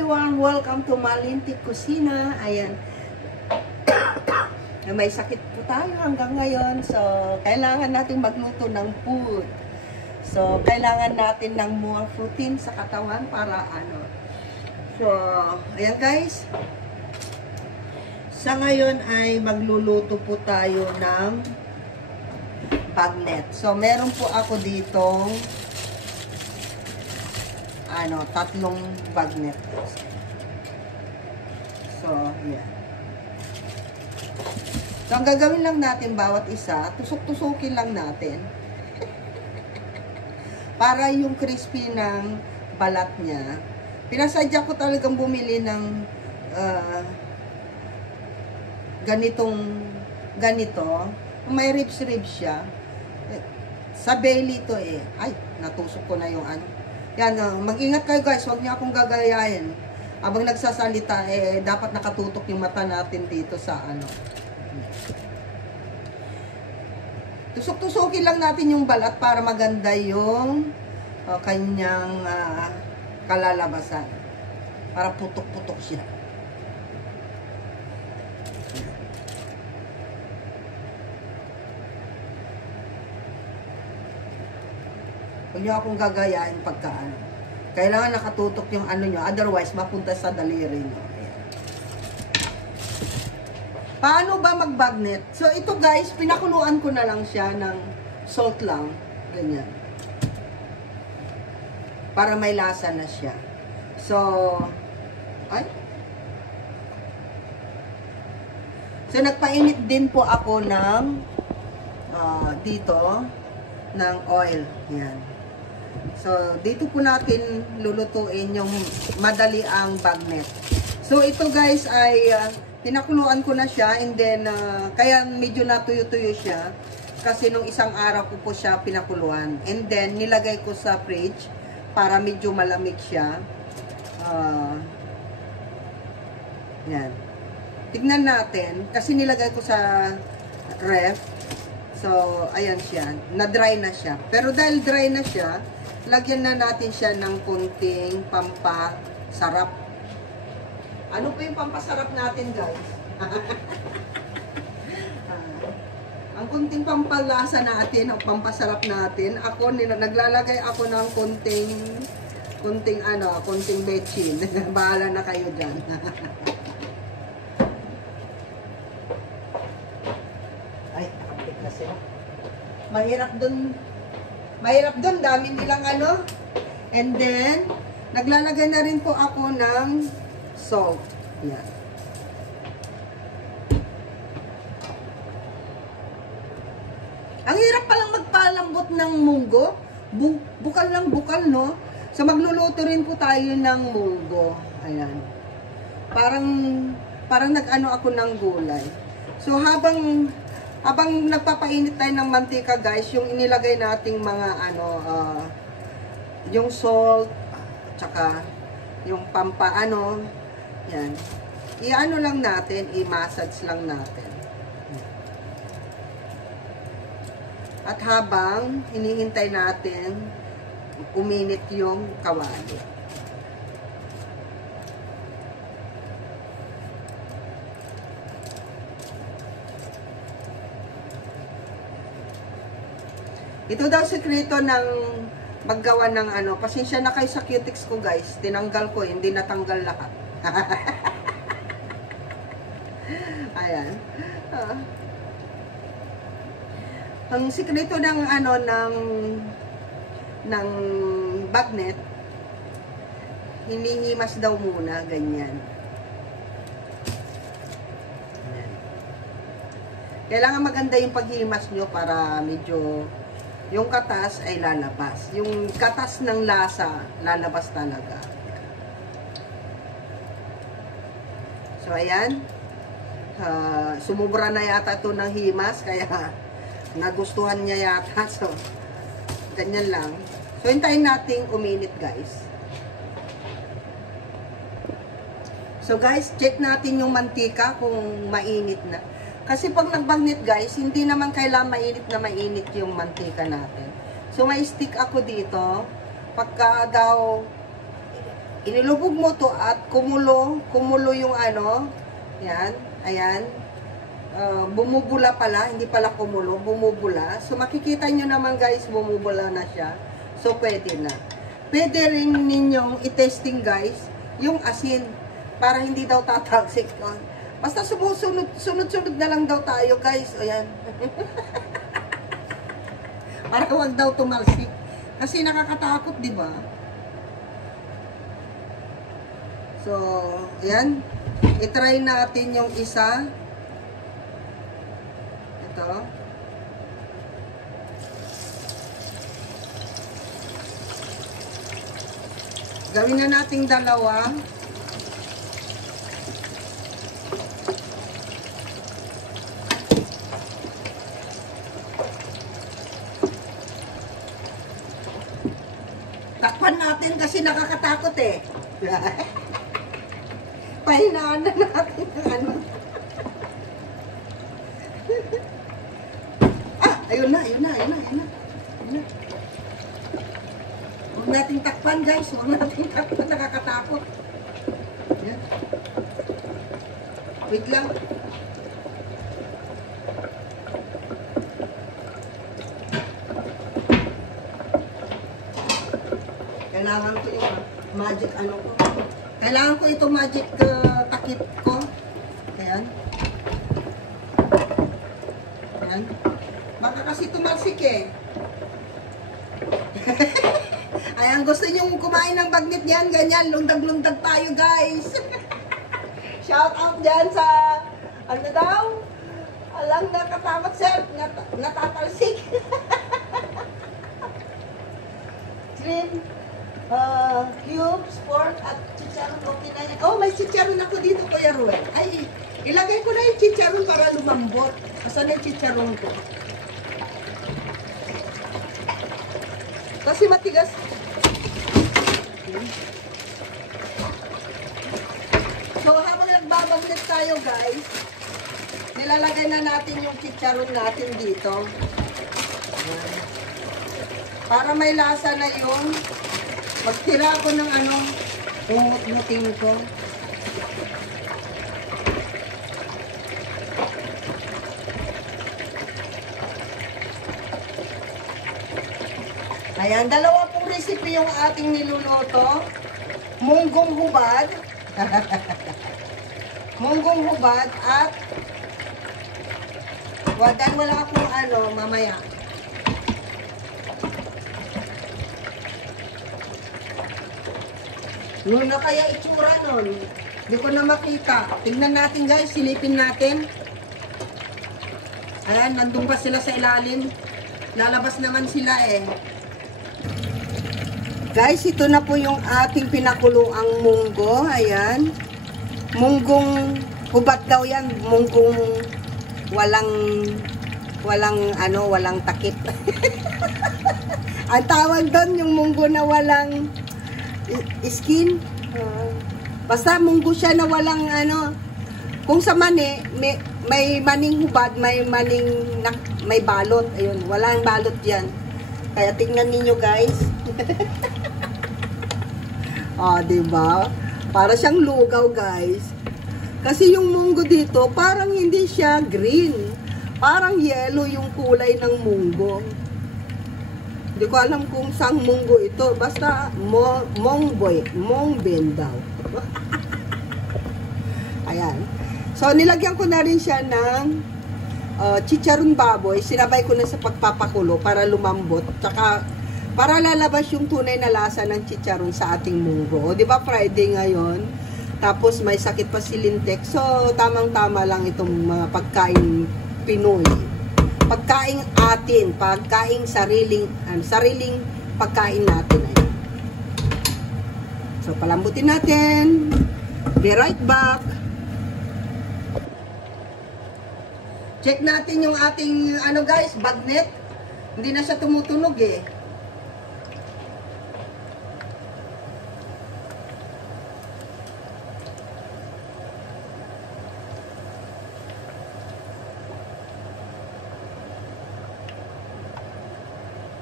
everyone! Welcome to Malintik Kusina. Ayan. May sakit po tayo hanggang ngayon. So, kailangan natin magluto ng food. So, kailangan natin ng more protein sa katawan para ano. So, ayan guys. Sa ngayon ay magluluto po tayo ng bagnet. So, meron po ako ditong tatlong bagnet. So, yan. So, ang gagawin lang natin bawat isa, tusok-tusukin lang natin. Para yung crispy ng balat niya. Pinasadya ko talagang bumili ng ganito. May ribs-ribs siya. Sa Bailey to eh. Ay, natusok ko na yung ano. Yan, mag-ingat kayo guys, huwag niyo akong gagayahin. Habang nagsasalita, dapat nakatutok yung mata natin dito sa ano. Tusok-tusukin lang natin yung balat para maganda yung kanyang kalalabasan. Para putok-putok siya. Huwag niyo akong gagayain pagka ano. Kailangan nakatutok yung ano nyo. Otherwise, mapunta sa daliri nyo. Ayan. Paano ba mag-bagnet? So, ito guys, pinakuluan ko na lang siya ng salt lang. Ganyan. Para may lasa na siya. So, ay. So, nagpainit din po ako ng dito ng oil. Yan. So, dito po natin lulutuin yung madali ang bagnet. So, ito guys ay pinakuluan ko na siya and then kaya medyo natuyo-tuyo siya kasi nung isang araw ko po siya pinakuluan. And then, nilagay ko sa fridge para medyo malamig siya. Yan. Tignan natin kasi nilagay ko sa ref. So, ayan siya. Na-dry na siya. Pero dahil dry na siya, lagyan na natin siya ng kunting pampasarap. Ano pa yung pampasarap natin, guys? Ang kunting pampalasa natin, ang pampasarap natin, naglalagay ako ng kunting bechin. Bahala na kayo dyan. Ay, kapit na sila. Mahirap dun, dami nilang ano. And then, naglalagay na rin po ako ng salt. Yan. Ang hirap palang magpalambot ng munggo. Bukal lang bukal, no? So, magluluto rin po tayo ng munggo. Ayan. Parang nag-ano ako ng gulay. So, habang nagpapainit tayo ng mantika, guys, yung inilagay nating mga yung salt, tsaka yung yan. I-ano lang natin, i-massage lang natin. At habang hinihintay natin, uminit yung kawali. Ito daw sekreto ng maggawa ng ano. Pasensya na kayo sa cutex ko guys. Tinanggal ko, hindi natanggal lahat. Ayan. Ang sekreto ng ng bagnet, hinihimas daw muna, ganyan. Kailangan maganda yung paghimas nyo para medyo yung katas ay lalabas. Yung katas ng lasa, lalabas talaga. So, ayan. Sumubra na yata ito ng himas, kaya nagustuhan niya yata. So, ganyan lang. So, hintayin nating uminit, guys. So, guys, check natin yung mantika kung mainit na. Kasi pag nagbagnet guys, hindi naman kailangan mainit yung mantika natin. So may stick ako dito. Pagka daw inilubog mo to at kumulo yung ano, yan, ayan, bumubula pala, hindi pala kumulo, bumubula. So, makikita nyo naman guys, bumubula na siya. So, pwede na. Pwede rin ninyong i-testing guys, yung asin, para hindi daw tatalsik. Basta sunod-sunod na lang daw tayo guys, ayan. Para huwag daw tumalsik. Kasi nakakatakot, di ba? So, ayan. I-try natin yung isa. Ito. Gawin na nating dalawa. Takpan natin kasi nakakatakot eh. Pahinaan na natin ng ano. Ayun na. Huwag nating takpan guys. Huwag nating takpan. Nakakatakot. Yan. Wait lang. Kailangan ko yung magic ano ko. Kailangan ko ito magic takip ko. Ayan. Ayan. Baka kasi tumalsik eh. Ayan, gusto nyo kumain ng bagnet yan, ganyan, lundag-lundag tayo guys. Shout out dyan sa, ano daw? Alang nakatamat sir, natatalsik. Shrimp, cubes, pork, at chicharon, okay na yan. Oh, may chicharon ako dito, Kuya Ruel. Ay, ilagay ko na yung chicharon para lumambot. Asan yung chicharon ko? Kasi matigas. So, habang nagbabagnet tayo, guys, nilalagay na natin yung chicharon natin dito. Para may lasa na yung magtira ko ng ano, ungot-nguting ko. Ayan, dalawa pong recipe yung ating niluluto. Munggong hubad. Munggong hubad at dahil wala akong ano, mamaya. Ano na kaya itsura nun? Hindi ko na makita. Tingnan natin guys, silipin natin. Ayan, nandun pa sila sa ilalim. Lalabas naman sila eh. Guys, ito na po yung ating pinakuloang munggo. Ayan. Munggong hubad daw yan. Munggong walang takip. Ang tawag doon yung munggo na walang skin. Basta munggo siya na walang ano. Kung sa mani, may maning hubad, may balot. Ayun, walang balot yan. Kaya tingnan niyo guys. Diba? Para siyang lugaw, guys. Kasi yung munggo dito, parang hindi siya green. Parang yellow yung kulay ng munggo. Hindi ko alam kung saang munggo ito. Basta, mongben daw. Ayan. So, nilagyan ko na rin siya ng chicharon baboy. Sinabay ko na sa pagpapakulo para lumambot. Tsaka, para lalabas yung tunay na lasa ng chicharon sa ating munggo. Di ba Friday ngayon? Tapos may sakit pa si Lintek. So, tamang-tama lang itong mga pagkain Pinoy. Pagkain atin, pagkain sariling pagkain natin. Ayan. So, palambutin natin. Be right back. Check natin yung ating, ano guys, bagnet. Hindi na siya tumutunog eh.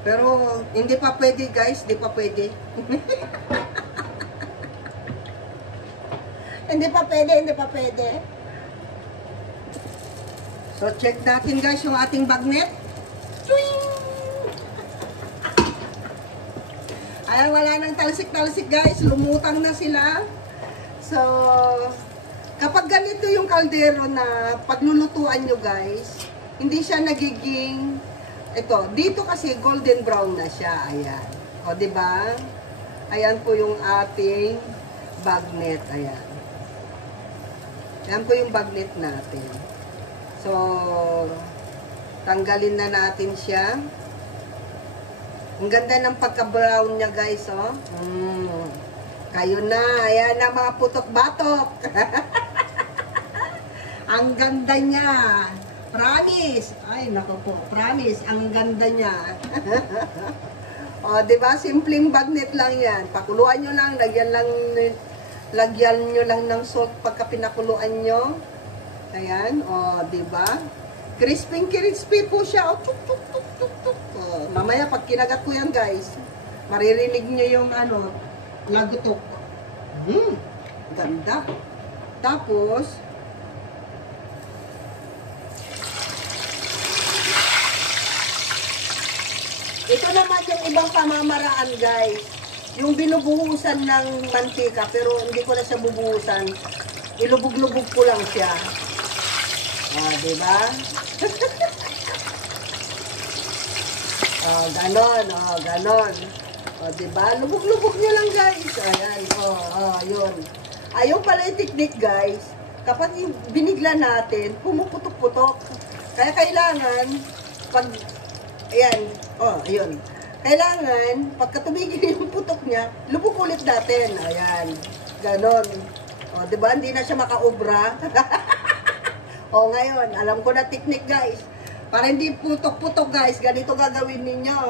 Pero, hindi pa pwede guys, hindi pa pwede. Hindi pa pwede, hindi pa pwede. So, check natin guys yung ating bagnet. Twing! Ayan, wala nang talsik-talsik guys. Lumutang na sila. So, kapag ganito yung kaldero na paglulutuan nyo guys, hindi siya nagiging, ito, dito kasi golden brown na siya. Ayan. O, diba? Ayan po yung ating bagnet. Ayan. Ayan po yung bagnet natin. So, tanggalin na natin siya. Ang ganda ng pagka-brown niya guys, oh. Kayo na. Ayan na mga putok-batok. Ang ganda niya. Promise. Ay, naku po. Promise. Ang ganda niya. O, diba? Simpleng bagnet lang yan. Pakuluan nyo lang. Lagyan nyo lang ng salt pagka pinakuluan nyo. Ayan. O, diba? Crispy po siya. O, tuk, tuk, tuk, tuk, tuk. O, mamaya, pag kinagat ko yan, guys, maririnig nyo yung, ano, lagutok. Ganda. Tapos, ito naman yung ibang pamamaraan guys. Yung binubuhusan ng mantika pero hindi ko na siya bubuhusan. Ilubog-lubog ko lang siya. Diba? Ganon. Ganon. Diba? Lubog-lubog nyo lang guys. Ayan. Yun. Ayun pala yung technique guys. Kapag yung binigla natin, pumuputok-putok. Kaya kailangan, pag ayan, ayun. Kailangan, pagka tumigil yung putok niya, lubog ulit natin. Ayan, ganon. Diba, hindi na siya makaubra. Ngayon, alam ko na technique, guys. Para hindi putok-putok, guys, ganito gagawin ninyo.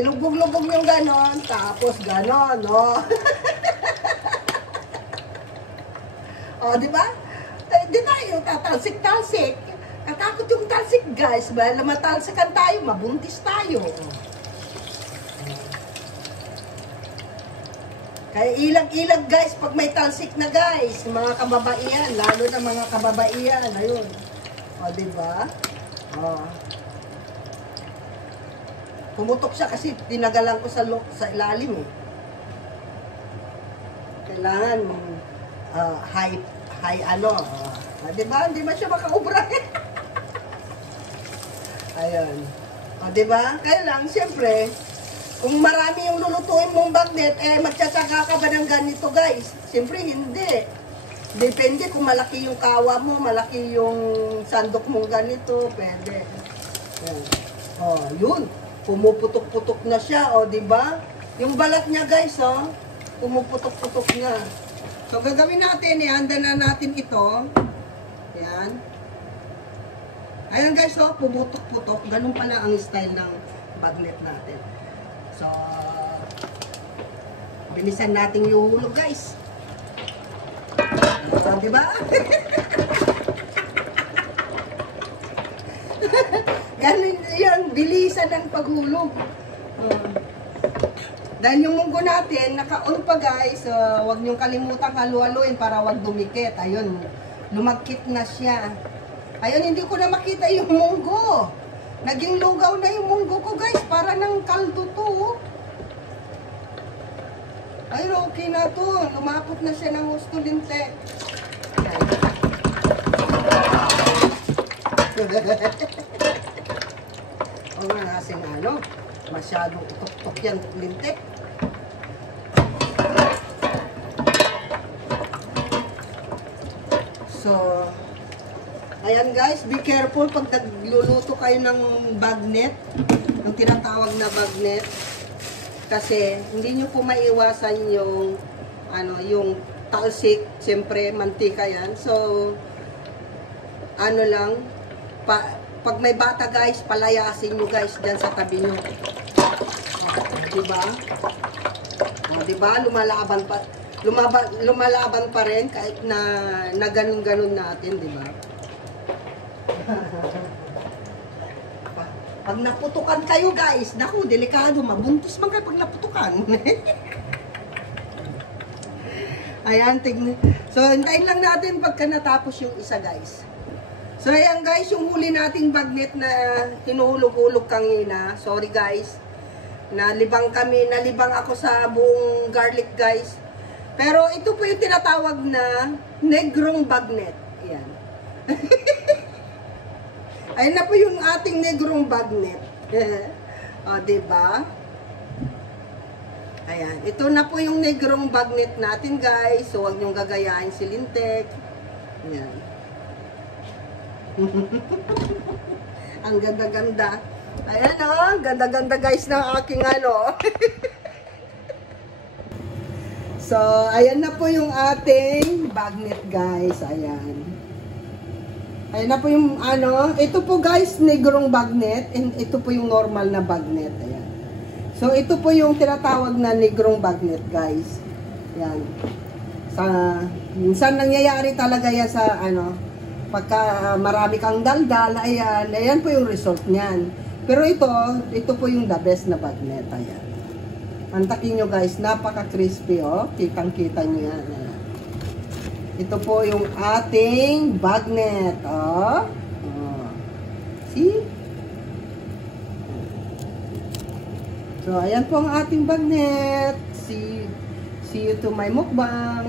Ilubog-lubog yung ganon, tapos ganon, diba? Di tayo tatalsik-talsik. Natakot yung talsik guys, dahil matalsikan tayo, mabuntis tayo. Kaya ilag-ilag guys, pag may talsik na guys, mga kababaihan, lalo na mga kababaihan, ayun. Diba? Pumutok siya kasi tinagalan ko sa ilalim eh. Kailangan high ano, diba? Hindi man siya makaubra eh. Ayan. Diba? Kaya lang, siyempre, kung marami yung lulutuin mong bagnet, magtsatsaga ka ba ng ganito, guys? Siyempre, hindi. Depende kung malaki yung kawa mo, malaki yung sandok mong ganito, pwede. Ayan. Yun. Pumuputok-putok na siya, diba? Yung balat niya, guys, pumuputok-putok niya. So, gagawin natin, ihanda na natin ito. Ayan. Ayan guys, pumutok-putok. Ganun pala ang style ng bagnet natin. So, bilisan natin yung hulog guys. Diba? Ganun yan, bilisan ng paghulog. Dahil yung munggo natin, naka-on pa guys. Huwag niyong kalimutan halu-haluin para wag dumikit. Ayun, lumagkit na siya. Ayun, hindi ko na makita yung munggo. Naging lugaw na yung munggo ko guys. Para ng kaldo to. Ayun, okay na to. Lumapot na siya ng gusto linte. O nga nasing ano, masyadong tok-tok yan linte. So, ayan guys, be careful pag nagluluto kayo ng bagnet, ng tinatawag na bagnet. Kasi hindi nyo po maiwasan yung yung talsik, siyempre mantika yan. So lang, pag may bata guys, palayasin nyo guys dyan sa tabi nyo. Diba? Diba? Lumalaban pa rin kahit na ganun-ganun natin, diba? Pag naputukan kayo guys, naku, delikado, mabuntis man kayo pag naputukan. Ayan, tignan. So, hintayin lang natin pagka natapos yung isa, guys. So, ayan guys, yung huli nating bagnet na hinuhulog-hulog kanina. Sorry guys. Nalibang ako sa buong garlic, guys. Pero ito po yung tinatawag na negrong bagnet. Ayan. Ayan na po yung ating negrong bagnet. O, diba? Ayan. Ito na po yung negrong bagnet natin, guys. So, huwag niyong gagayahin si Lintek. Ayan. Ang ganda-ganda. Ayan, oh. Ganda-ganda, guys, ng aking ano. So, ayan na po yung ating bagnet, guys. Ayan. Ayan na po yung ano. Ito po, guys, negrong bagnet. And ito po yung normal na bagnet. Ayan. So, ito po yung tinatawag na negrong bagnet, guys. Ayan. Minsan nangyayari talaga yan sa, ano, pagka marami kang daldal, ayan. Ayan po yung result niyan. Pero ito po yung the best na bagnet. Ayan. Antakin nyo, guys, napaka-crispy, oh. Kitang-kita nyo yan. Ayan. Ito po yung ating bagnet, oh. Oh. See? So, ayan po ang ating bagnet. See you to my mukbang.